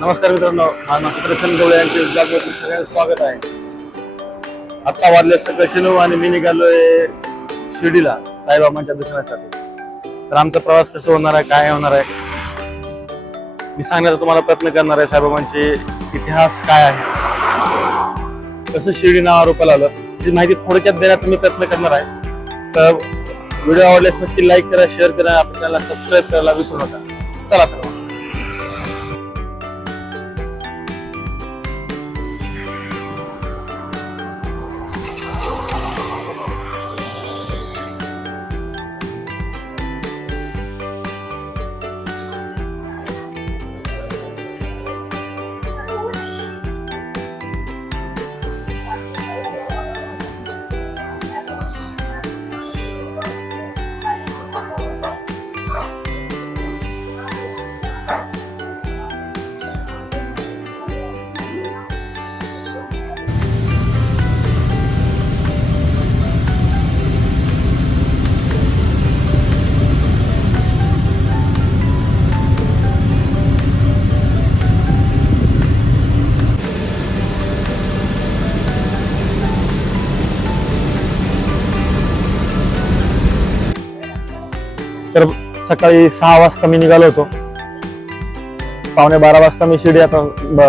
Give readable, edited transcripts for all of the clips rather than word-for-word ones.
नमस्कार मित्रांनो, प्रसन्न गवळे यांचे ब्लॉगमध्ये सगळ्यांचं स्वागत आहे. आता वाजले सकाळचे 9 आणि मी निघालोय शिर्डीला साईबाबांच्या दर्शनासाठी. तर आमचा प्रवास कसा होणार आहे, काय होणार आहे, मी सांगण्याचा तुम्हाला प्रयत्न करणार आहे. साईबाबांचे इतिहास काय आहे, कसं शिर्डी नाव आरोपाला आलं, ही माहिती थोडक्यात देण्याचा मी प्रयत्न करणार आहे. तर व्हिडिओ आवडल्यास नक्की लाईक करा, शेअर करा, आपल्या चॅनलला सबस्क्राईब करायला विसरू नका. चला तर तर सकाळी 6 वाजता मी निघालो होतो. 11:15 वाजता मी शिर्डी आता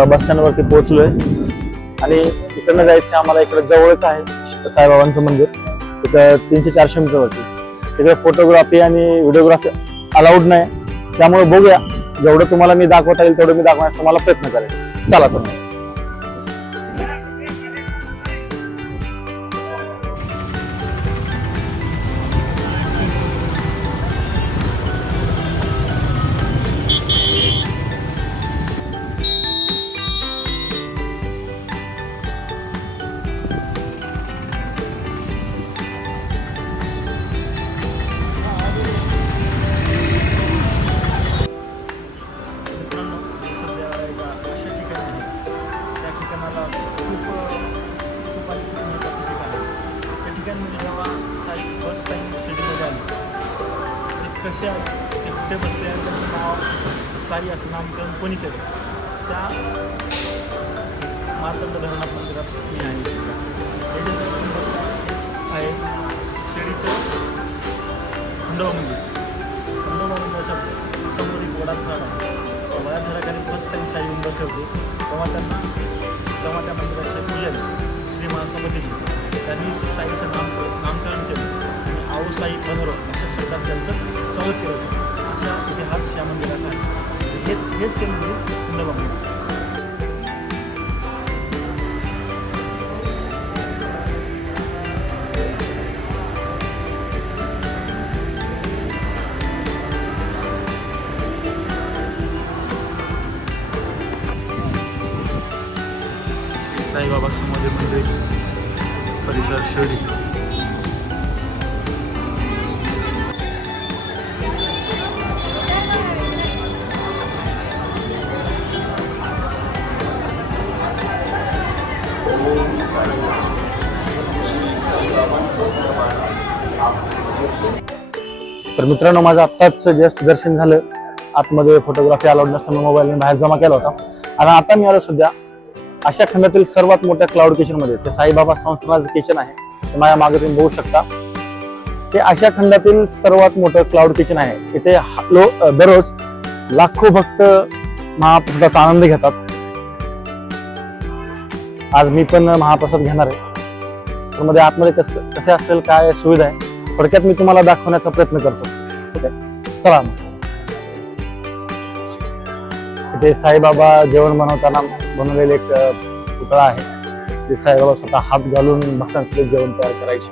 बस स्टँड वरती पोहोचलोय आणि इकडनं जायचं आम्हाला. इकडे जवळच आहे साईबाबांचं मंदिर, इकडे 300-400 मीटर वरती. तिकडे फोटोग्राफी आणि व्हिडिओग्राफी अलाउड नाही, त्यामुळे बघूया जेवढं तुम्हाला मी दाखवता येईल तेवढं मी दाखवण्याचा तुम्हाला प्रयत्न करेन. चला तर कशा तिथे बसले आणि त्यांचं नाव साई असं नामकरण कोणी केलं, त्या मार्तंड धरणात मंदिरात मी आहे. शिर्डीचं खंडोबा मंदिर. खंडोबा मंदिराच्या समोर एक वडाचं झाड आहे. वडा झाडाखाली फर्स्ट टाईम साई येऊन बसले होते, तेव्हा त्या मंदिराचे पूजन श्री महासमतीजी त्यांनी साईचं नामकरण केलं आणि आओ साई बनरो अशा शब्दात त्यांचं स्वागत केलं होतं. असा इतिहास या मंदिराचा आहे. हेच ते मंदिर खंडोबा मंदिर. श्री साईबाबा समाधी मंदिर परिसर शिर्डी. तर मित्रांनो, माझं आत्ताच जस्ट दर्शन झालं. आतमध्ये फोटोग्राफी अलाउड नसताना मोबाईलने बाहेर जमा केला होता आणि आता मी आलो सध्या आशिया खंडातील सर्वात मोठ्या क्लाउड किचन मध्ये. ते साईबाबा संस्थानाचं किचन आहे. ते माझ्या मागे तुम्ही बघू शकता. ते आशिया खंडातील सर्वात मोठं क्लाउड किचन आहे. इथे दररोज लाखो भक्त महाप्रसादाचा आनंद घेतात. आज मी पण महाप्रसाद घेणार आहे. तर मध्ये आतमध्ये कसे असेल, काय सुविधा आहे, थोडक्यात मी तुम्हाला दाखवण्याचा प्रयत्न करतो. ओके, चला. इथे साईबाबा जेवण बनवताना बनवलेले एक पुतळा आहे. ते साईबाबा स्वतः हात घालून भक्तांसाठी जेवण तयार करायचे.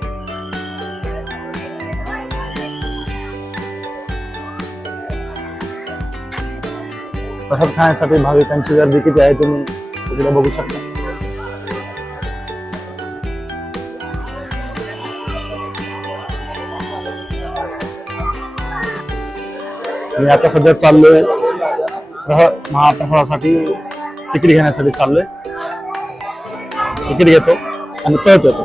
प्रसाद खाण्यासाठी भाविकांची गर्दी किती आहे तुम्ही इकडे बघू शकता. मी आता सध्या चाललोय महाप्रसादासाठी तिकीट घेण्यासाठी चाललोय. तिकीट घेतो आणि परत येतो.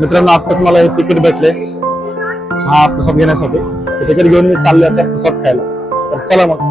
मित्रांनो आत्ताच मला हे तिकीट भेटले हा प्रसाद घेण्यासाठी. तिकीट घेऊन मी चाललोय आता प्रसाद खायला. तर चला मग.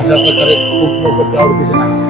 अशा प्रकारे खूप लोक त्या आवडीचे नाही.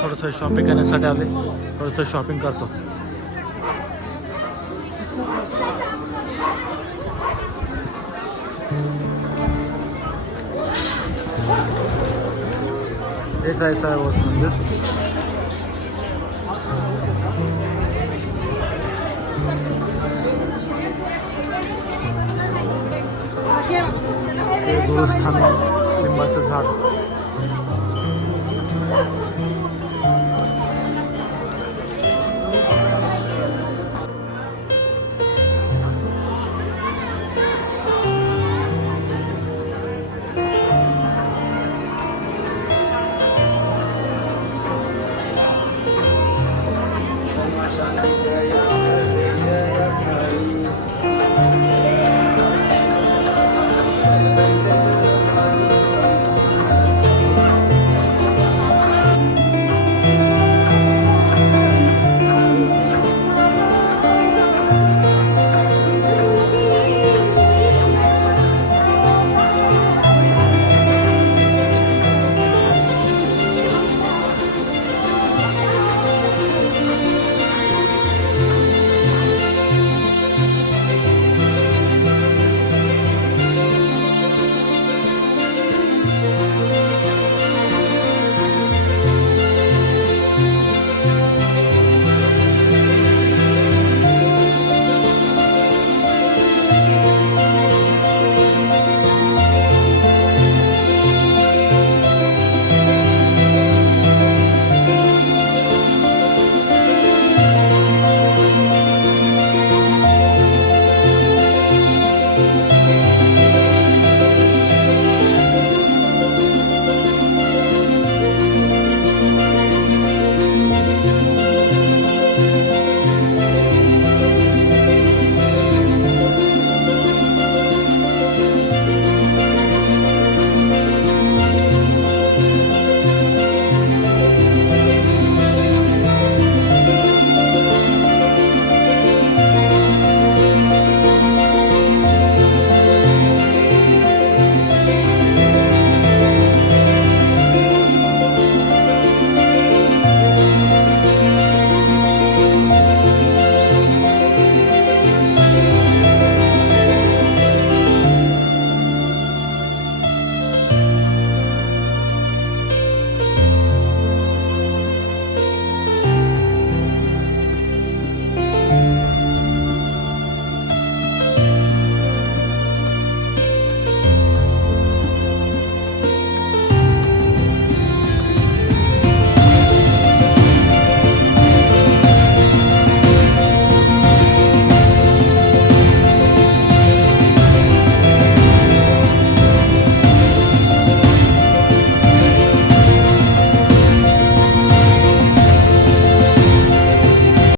थोडंसं शॉपिंग करण्यासाठी आले. थोडंसं शॉपिंग करतो. हेच आहे साईबाबाचं मंदिर. हे गुरुस्थान लिंबाचं झाड.